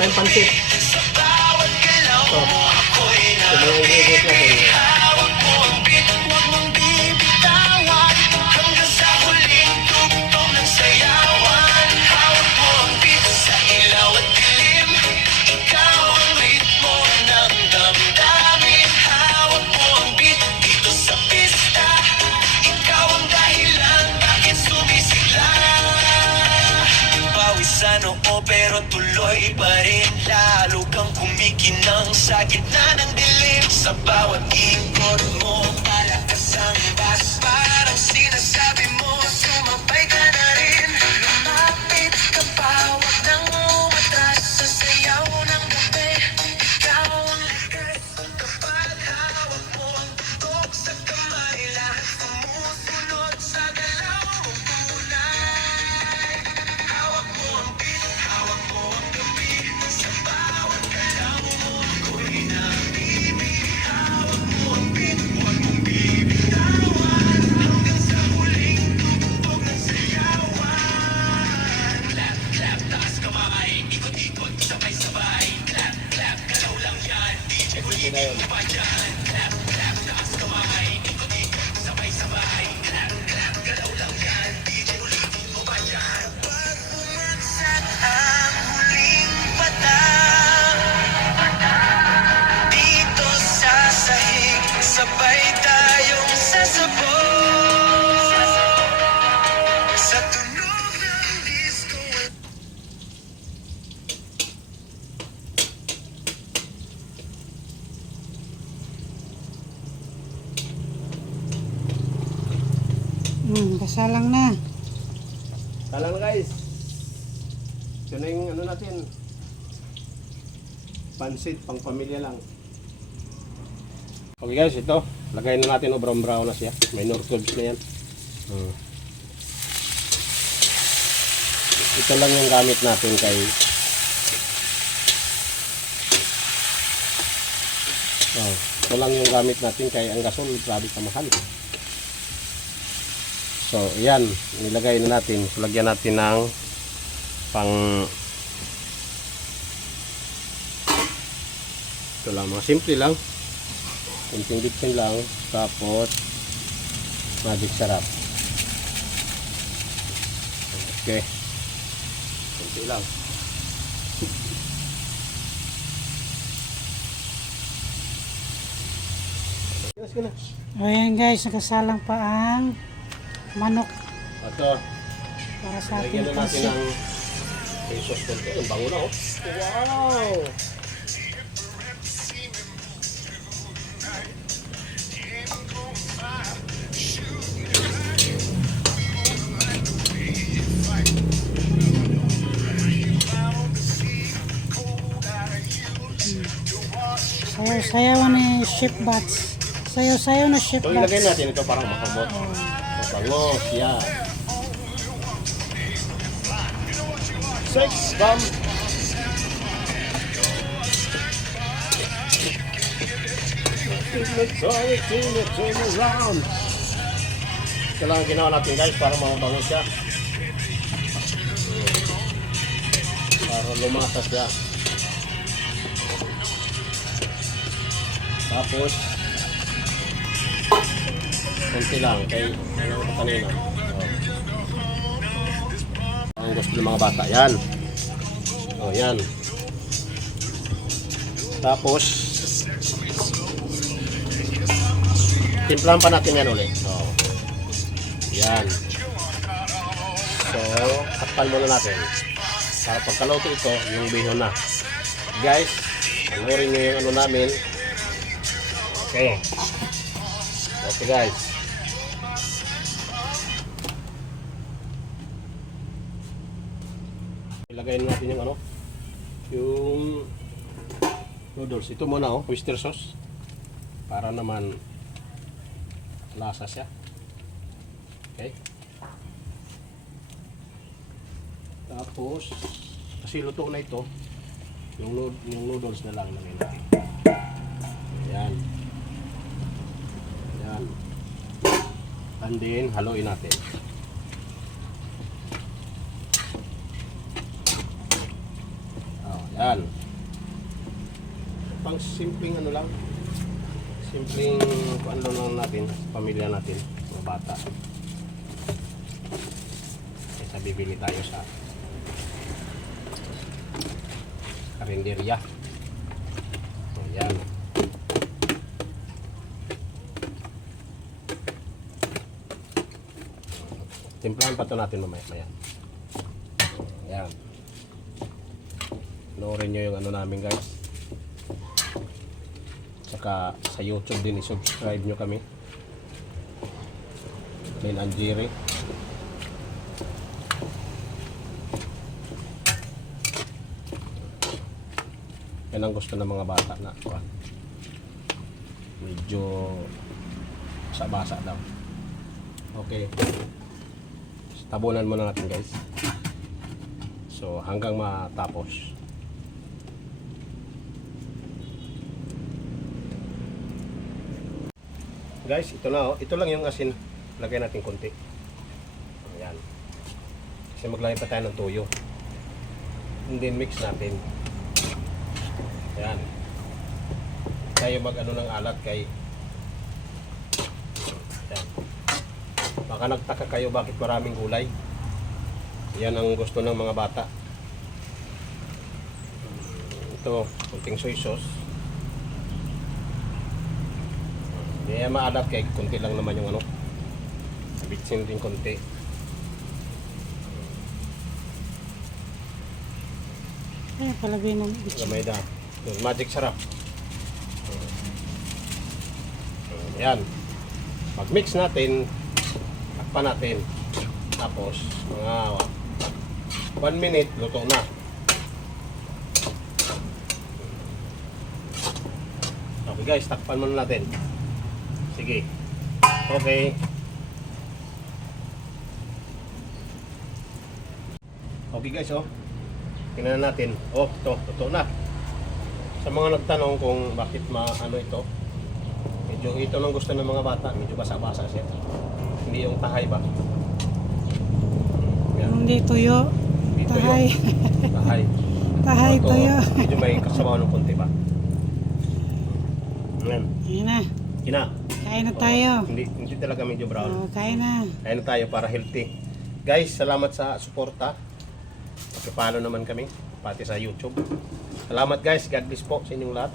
tayong pansit. Ito. Ito mga ingredients natin. Pero tuloy pa rin, lalo kang kumikinang sa gitna ng dilim. Sa bawat ikot mo, malakas ang bas. Parang sinasabi mo, sumabay ka na rin. Lumapit ka pa, wag nang umatras. Sa sayaw ng gabi, ikaw ang lakas. Kapag hawak mo ang tutok sa kamay, lahat sumusunod sa galaw mong tunay. Hawak mo ang beat, hawak mo ang gabi. Sa bawat galaw mo, ako'y nabibig. Hawak mo ang beat, huwag mong bibitawan. Hanggang sa huling tugtog ng sayawan. Clap, clap, taas kamay. Ikot-ikot, sabay-sabay. Clap, clap, galaw lang yan. DJ ulitin mo pa dyan. Clap, clap, taas kamay. Ikot-ikot, sabay-sabay. Clap, clap, galaw lang yan. DJ ulitin mo pa dyan. Pag bumagsak ang huling patang, dito sa sahig, sabay tayong sasabog. Sa tunog ng disco. Kasalang na. Talang na guys. Ito na yung ano natin. Pansit, pang pamilya lang. Okay guys, ito. Lagay na natin o brown na siya. May nor cubes na yan. Ito lang yung gamit natin kay ito lang yung gamit natin kay ang gasol, grabe kamahal. So, yan, nilagay na natin. Lagyan natin ng pang ito lang, mga simple lang. Kunting bitsin lang. Tapos magic sarap. Okay. Kunti lang. Yes, ka na. Ayan guys, nakasalang pa ang manok Ito, para sa lagyan ating na natin pansit. ng pesos konti. Ang bango na oh. Wow! Sayaw-sayaw ni Chef Bats. Sayaw-sayaw na Chef Ito ilagay Bats. natin ito parang makabot. Mabango, yan. Six, bomb. Turn around. Ito lang ang ginawa natin guys para mabango siya. Para lumasa siya. Tapos konti lang kay ano ko kanina. Ang gusto ng mga bata yan. Oh, yan. Tapos timplahan pa natin yan ulit. Oh. Yan. So, takpan muna natin. Para pagkaluto ito, yung bihon na. Guys, panoorin nyo yung ano namin. Okay. Okay guys. Ilagay natin yung ano, yung noodles. Ito muna oh, oyster sauce. Para naman lasa siya. Okay. Tapos kasi luto na ito, yung noodles na lang lagay natin. Yan. Yan. And then haluin natin. Yan. Pang simpleng ano lang. Simpleng ano lang natin, pamilya natin, mga bata. Kaya bibili tayo sa karinderya. So, yan. Timplahan pa ito natin mamaya. Yan. Noorin nyo yung ano namin guys. Saka sa YouTube din i-subscribe nyo kami. Ben Anjiri. Yan ang gusto ng mga bata na medyo basa-basa daw. Okay. Tabunan muna natin guys. So hanggang matapos. Guys, ito na oh. Ito lang yung asin. Lagay natin konti. Ayan. Kasi maglagay pa tayo ng toyo. And then mix natin. Ayan. Tayo mag ano ng alat kay ayan. Baka nagtaka kayo bakit maraming gulay. Yan ang gusto ng mga bata. Ito, kunting soy sauce. Kaya maalat kay kunti lang naman yung ano. Bitsin din kunti. Eh, palagay ng bitchin. Gamay da. Magic sarap. Yan. Pag-mix natin, takpan natin. Tapos, mga 1 minute, luto na. Okay guys, takpan muna natin. Sige. Okay. Okay guys, oh. Tingnan natin. Oh, luto na. Sa mga nagtanong kung bakit ano ito, medyo ito nang gusto ng mga bata, medyo basa-basa siya. Hindi yung tahay ba? Yan. Hindi tuyo. Hindi tuyo. Tahay. Tahay. Tahay Ito, tuyo. medyo may kasabaw ng konti ba? Yan. Ayan na. Kina. Kain na tayo. Hindi talaga medyo brown. Oh, kain na. Kain na tayo para healthy. Guys, salamat sa suporta. Pakipalo naman kami, pati sa YouTube. Salamat guys. God bless po sa inyong lahat.